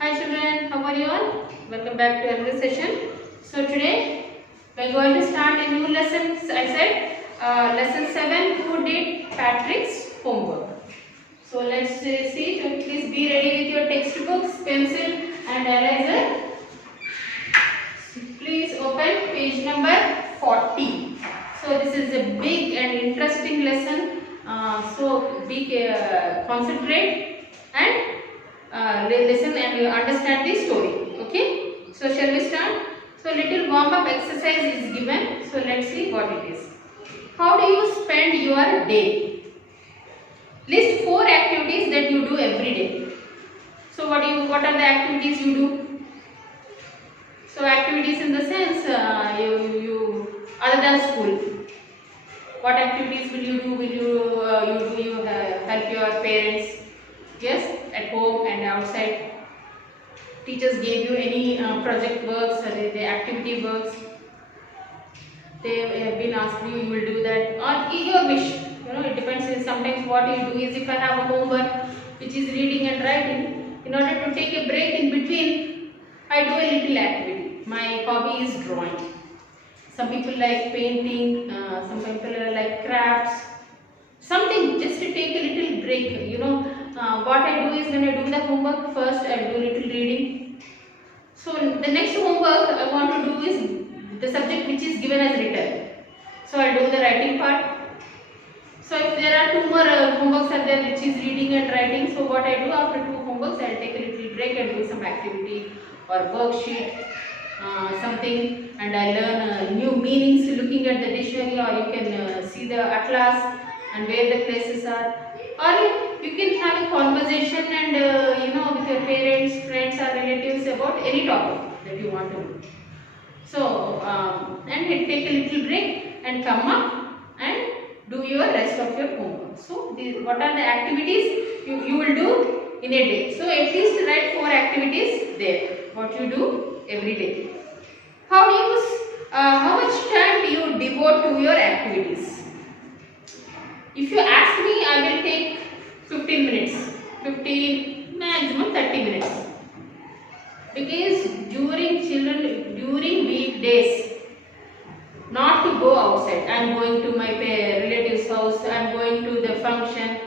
Hi children, how are you all? Welcome back to another session. So today we are going to start a new lesson. I said lesson 7. Who did Patrick's homework? So let's see. So please be ready with your textbooks, pencil and eraser. Please open page number 40. So this is a big and interesting lesson. So be concentrate and listen and understand the story. Okay. So shall we start? So little warm up exercise is given. So let's see what it is. How do you spend your day? List 4 activities that you do every day. So what are the activities you do? So activities in the sense you other than school. What activities will you do? Will you help your parents? Yes, at home and outside. Teachers gave you any project works or the activity works. They have been asked you will do that or your wish. It depends. Sometimes what you do is if I have a homework which is reading and writing, in order to take a break in between, I do a little activity. My hobby is drawing. Some people like painting, some people like crafts. Something just to take a little break. What I do is when I do the homework, first I do a little reading. So the next homework I want to do is the subject which is given as written. So I do the writing part. So if there are 2 more homeworks are there which is reading and writing. So what I do after 2 homeworks, I will take a little break and do some activity or worksheet. Something, and I learn new meanings looking at the dictionary, or you can see the atlas and where the places are, or you can have a conversation and with your parents, friends or relatives about any topic that you want to do. So and take a little break and come up and do your rest of your homework. So what are the activities you will do in a day? So at least write 4 activities there what you do every day. How much time do you devote to your activities? If you ask me, I will take 15 minutes, 15 maximum 30 minutes. Because during weekdays, not to go outside. I am going to my relative's house, I am going to the function.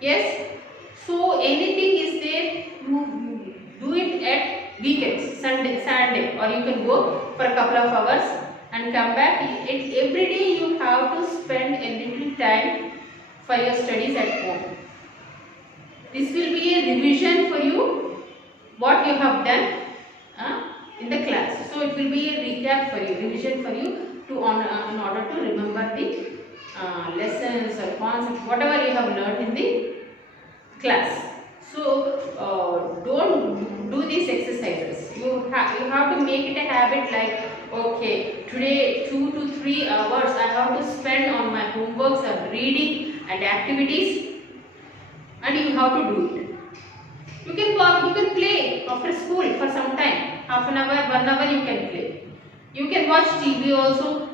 Yes. So anything is there, you do it at weekends, Sunday, or you can go for a couple of hours and come back. Every day you have to spend a little time for your studies at home. This will be a revision for you, what you have done in the class. So it will be a recap for you, revision for you in order to remember the lessons or concepts, whatever you have learned in the class. So don't do these exercises. You have to make it a habit, like okay, today 2 to 3 hours I have to spend on my homeworks or reading and activities, and you have to do it. You can play after school for some time, half an hour, 1 hour you can play. You can watch TV also,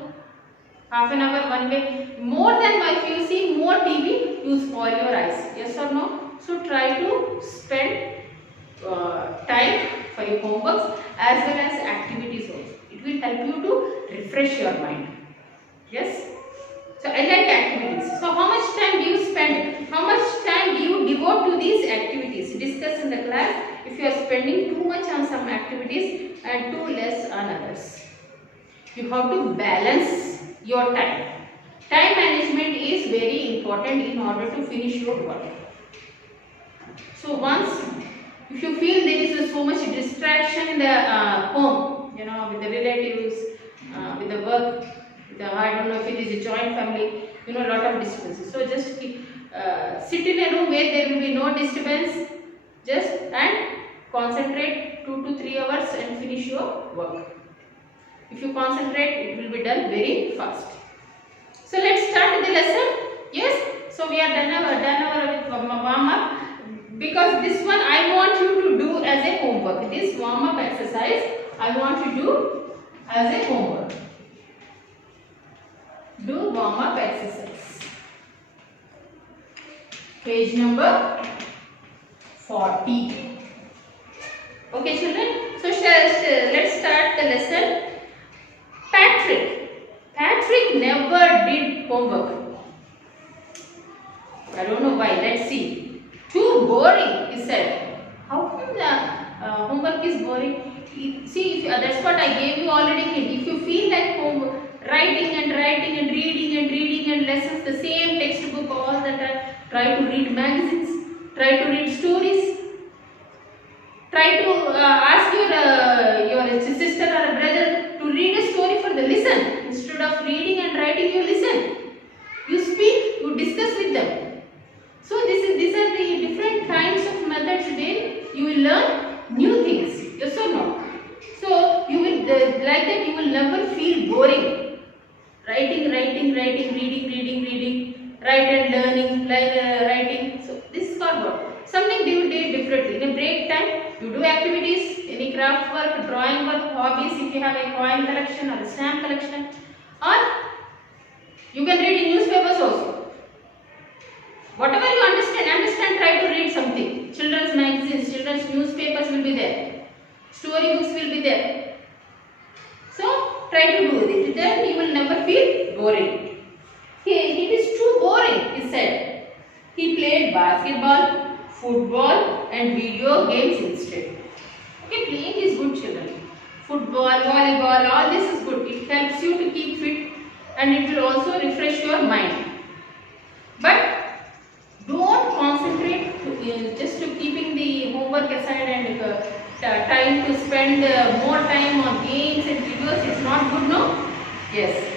half an hour, 1 day. More than if you see more TV, you spoil your eyes. Yes or no? So try to spend time for your homeworks as well as activities also. It will help you to refresh your mind. Yes. So I like activities. So how much time do you spend? How much time do you devote to these activities? Discuss in the class. If you are spending too much on some activities and too less on others. You have to balance your time. Time management is very important in order to finish your work. So if you feel there is so much distraction in the home, with the relatives, with the work, I don't know if it is a joint family, a lot of disturbances. So just sit in a room where there will be no disturbance, and concentrate 2 to 3 hours and finish your work. If you concentrate, it will be done very fast. So let's start the lesson. Yes. So we are done our warm up. Because this one I want you to do as a homework. This warm up exercise I want you to do as a homework. Do warm up exercise. Page number 40. Okay, children. So let's start the lesson. Patrick never did homework. I don't know why. Let's see. Too boring, he said. How come the homework is boring? See, that's what I gave you already. If you feel like writing and writing and reading and lessons, the same textbook all the time, try to read magazines, try to read stories, try to ask your sister or a brother to read a story for the listen. Instead of reading and writing, you listen. You speak, you discuss with them. So these are the different kinds of methods where you will learn new things. Yes or no? So you will like that you will never feel boring. Writing, reading, write and learning, writing. So this is called what? Something you do differently. In a break time, you do activities, any craft work, drawing work, hobbies. If you have a coin collection or a stamp collection, or you can read in newspapers also. Whatever you understand, try to read something. Children's magazines, children's newspapers will be there. Story books will be there. So, try to do it. Then you will never feel boring. It is too boring, he said. He played basketball, football and video games instead. Okay, playing is good, children. Football, volleyball, all this is good. It helps you to keep fit and it will also refresh your mind. But don't concentrate just to keeping the homework aside and trying to spend more time on games and videos. It's not good, no? Yes.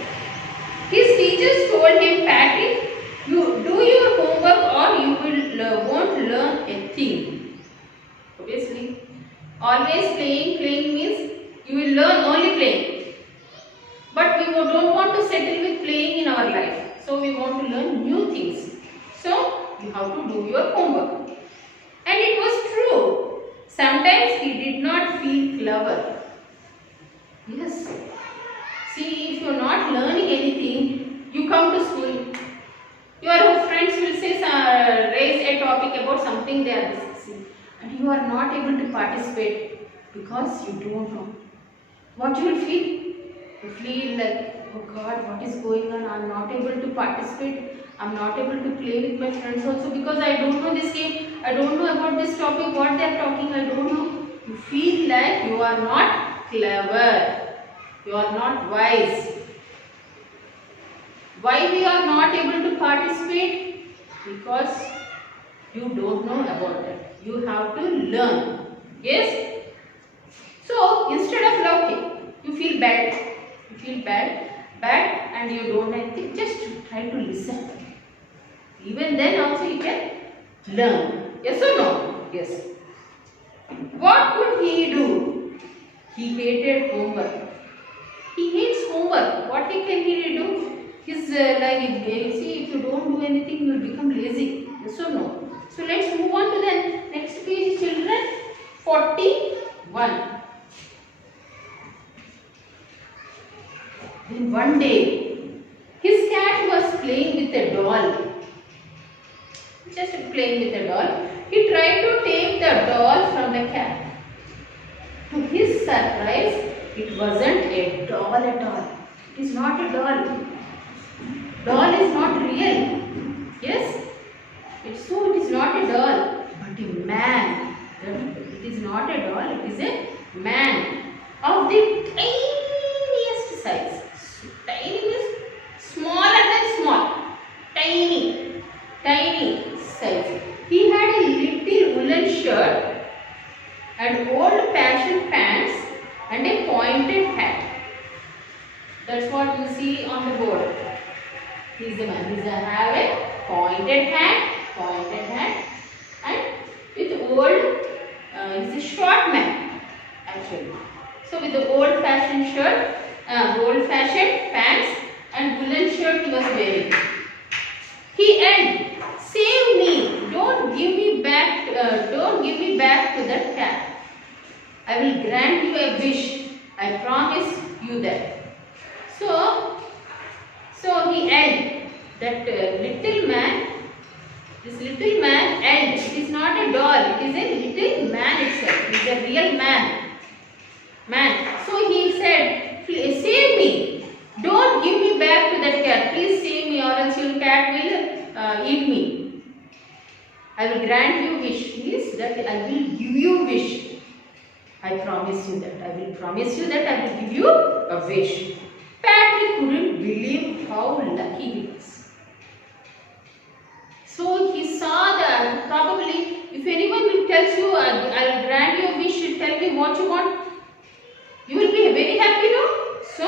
His teachers told him, Patrick, you do your homework or you will won't learn a thing. Obviously, always playing means you will learn only playing. But we don't want to settle with playing in our life. So we want to learn new things. So you have to do your homework. And it was true. Sometimes he did not feel clever. Yes. See, if you are not learning anything, you come to school. Your friends will say, raise a topic about something they are discussing. And you are not able to participate because you don't know. What you will feel? You feel like, oh God, what is going on? I am not able to participate. I am not able to play with my friends also because I don't know this game. I don't know about this topic, what they are talking. I don't know. You feel like you are not clever. You are not wise. Why we are not able to participate? Because you don't know about it. You have to learn. Yes? So, instead of laughing, you feel bad. You feel bad and you don't know anything. Just try to listen. Even then also you can learn. Yes or no? Yes. What could he do? He hated homework. He hates homework. What can he do? He's like, see, if you don't do anything, you will become lazy. Yes or no? So let's move on to the next page, children. 41. Then one day, his cat was playing with a doll. Just playing with a doll. He tried to take the doll from the cat. To his surprise, it wasn't a doll at all. It is not a doll. Doll is not real. Yes? It is not a doll, but a man. It is not a doll, it is a man of the tiniest size. Tiny means smaller than small. Tiny size. He had a little woolen shirt and old-fashioned pants and a pointed hat. That's what you see on the board. He is a man. He have a pointed hat, and with old. He is a short man actually. So with the old-fashioned shirt, old-fashioned pants and woolen shirt he was wearing. He yelled, "Save me! Don't give me back to that cat. I will grant you a wish. I promise you that." So he yelled. That little man This little man, and it is not a doll, it is a little man itself. It is a real man. So he said, please save me. Don't give me back to that cat. Please save me, or else your cat will eat me. I will grant you wish. Means that I will give you wish. I promise you that. I will promise you that I will give you a wish. Patrick couldn't believe how lucky he was. So he saw that probably if anyone tells you, I will grant you a wish, tell me what you want, you will be very happy, no? So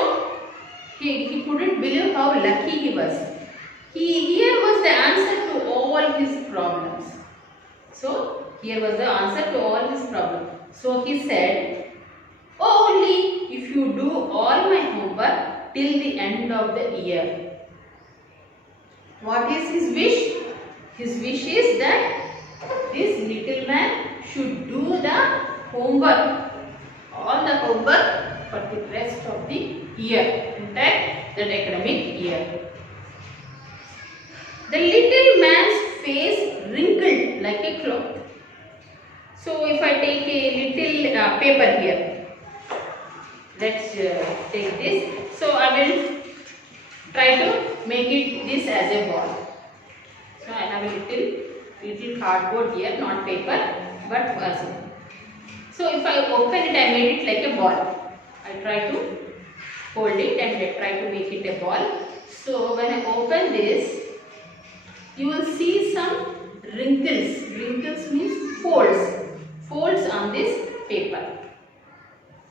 he couldn't believe how lucky he was. Here was the answer to all his problems. So here was the answer to all his problems. So he said, only if you do all my homework till the end of the year. What is his wish? His wish is that this little man should do the homework, all the homework for the rest of the year, entire that academic year. The little man's face wrinkled like a cloth. So if I take a little paper here, let's take this. So I will try to make it this as a ball. So I have a little cardboard here, not paper, but person. So if I open it, I made it like a ball. I try to hold it and I try to make it a ball. So when I open this, you will see some wrinkles. Wrinkles means folds. Folds on this paper.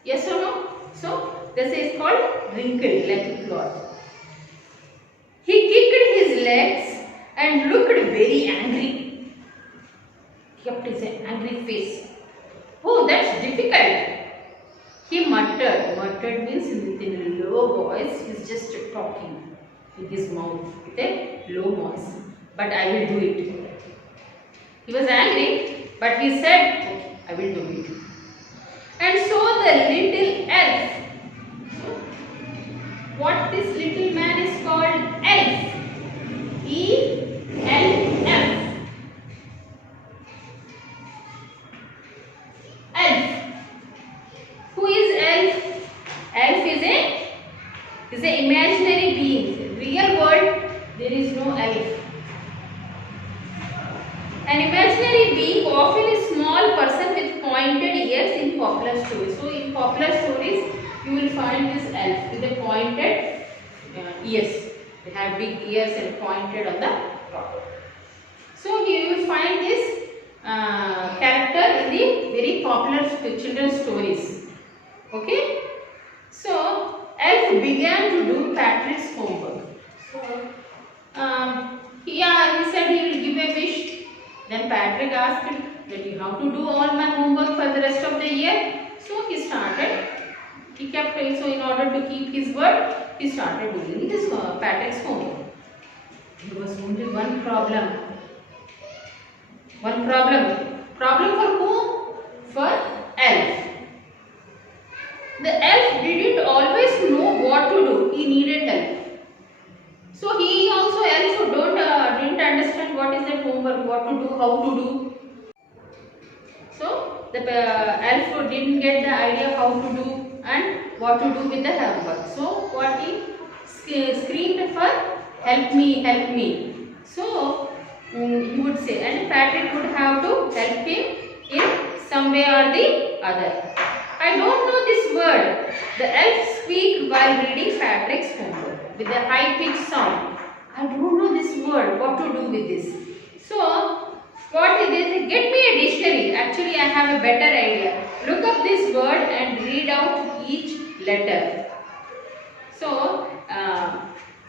Yes or no? So this is called wrinkle, like a cloth. He kicked his legs and looked very angry. Kept his angry face. Oh, that's difficult. He muttered. Muttered means in a low voice. He is just talking with his mouth with a low voice. But I will do it. He was angry, but he said, okay, I will do it. And so the little elf. What this little man is called? Elf. E-L-F. Elf. Who is elf? Elf is a imaginary being. In real world, there is no elf. An imaginary being, often a small person with pointed ears in popular stories. So in popular stories, you will find this elf with the pointed ears. They have big ears and pointed on the top. So you will find this character in the very popular children's stories. Okay. So elf began to do Patrick's homework. So he said he will give a wish. Then Patrick asked that you have to do all my homework for the rest of the year. So he started. He kept so in order to keep his word, he started doing this Patrick's homework. There was only one problem. One problem. Problem for whom? For elf. The elf didn't always know what to do. He needed help. So he also didn't understand what is that homework, what to do, how to do. So the elf didn't get the idea how to do and what to do with the homework. So what he screamed for, help me, help me. So he would say, and Patrick would have to help him in some way or the other. I don't know this word. The elf squeaked while reading Patrick's homework with a high-pitched sound. I don't know this word, what to do with this. So, what is this? Get me a dictionary. Actually, I have a better idea. Look up this word and read out each letter. So,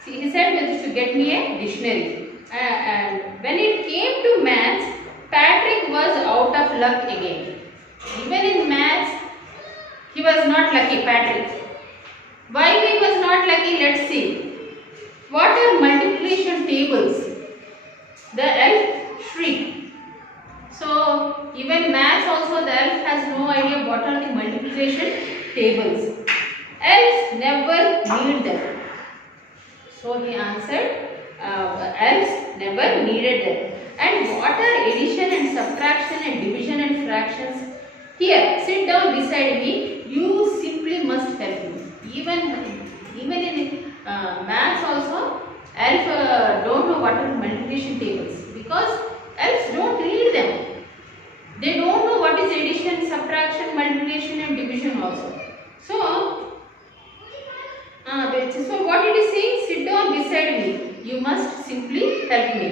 he said to get me a dictionary. And when it came to maths, Patrick was out of luck again. Even in maths, he was not lucky, Patrick. Why he was not lucky? Let's see. What are multiplication tables? The elf shrieked. So, even maths also, the elf has no idea what are the multiplication tables. Elves never need them. So, he answered, elves never needed them. And what are addition and subtraction and division and fractions? Here, sit down beside me. You simply must help me. Even in maths also, elf don't know what are multiplication tables because elves don't read them. They don't know what is addition, subtraction, multiplication and division also. So what it is saying, sit down beside me. You must simply help me.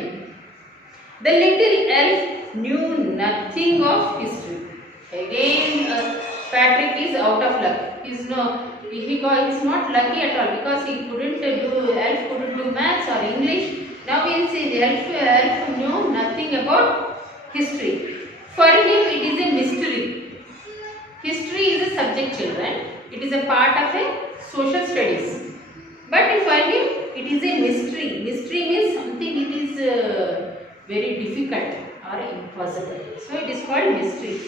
The little elf knew nothing of history. Again, Patrick is out of luck. He's not lucky at all because elf couldn't do maths or English. Now we will see the elf knew nothing about history. For him, it is a mystery. History is a subject, children. It is a part of a social studies. But for him, it is a mystery. Mystery means something it is very difficult or impossible. So it is called mystery.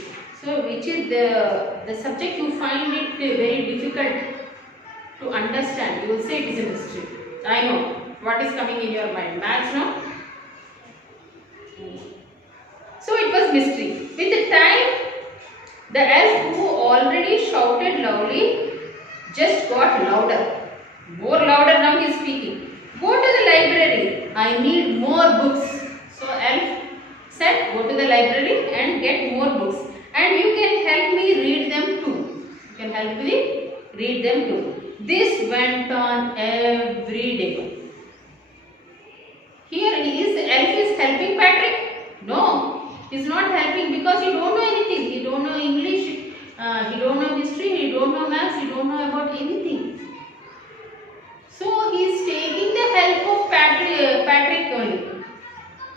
So which is the subject you find it very difficult to understand. You will say it is a mystery. I know what is coming in your mind. Maths, no? So it was mystery. With the time, the elf who already shouted loudly just got louder. More louder now he is speaking. Go to the library. I need more books. So elf said, go to the library and get more books. And you can help me read them too. You can help me read them too. This went on every day. Here elf is helping Patrick? No, he is not helping because he don't know anything. He don't know English, he don't know history, he don't know maths, he don't know about anything. So he is taking the help of Patrick only.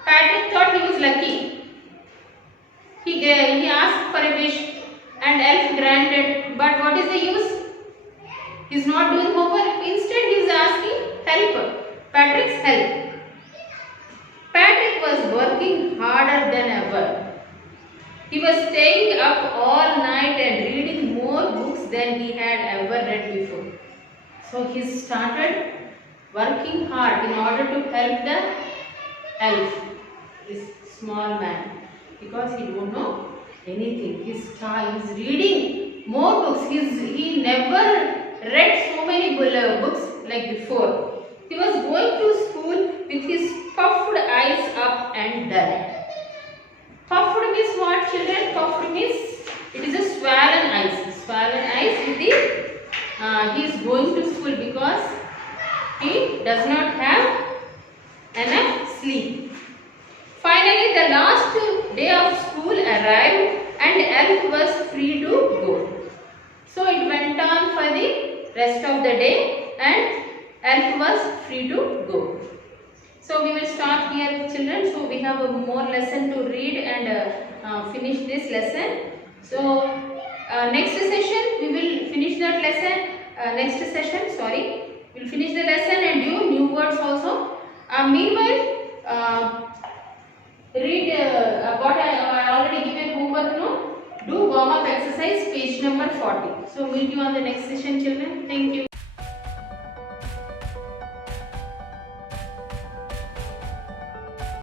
Patrick thought he was lucky. He asked for a wish and elf granted. But what is the use? He is not doing homework. Instead he is asking help. Patrick's help. Patrick was working harder than ever. He was staying up all night and reading more books than he had ever read before. So he started working hard in order to help the elf, this small man, because he don't know anything. He is reading more books. He never read so many books like before. He was going to school with his puffed eyes up and down. Puffed means what, children? Puffed means it is a swollen eyes. Swollen eyes with the he is going to school because he does not have enough sleep. Finally, the last day of school arrived and elf was free to go. So it went on for the rest of the day and elf was free to go. So we will stop here, children. So we have more lesson to read and finish this lesson. So next session we will finish that lesson. We'll finish the lesson and do new words also. Meanwhile, read what I already given homework. No, do warm up exercise page number 40. So meet you on the next session, children. Thank you.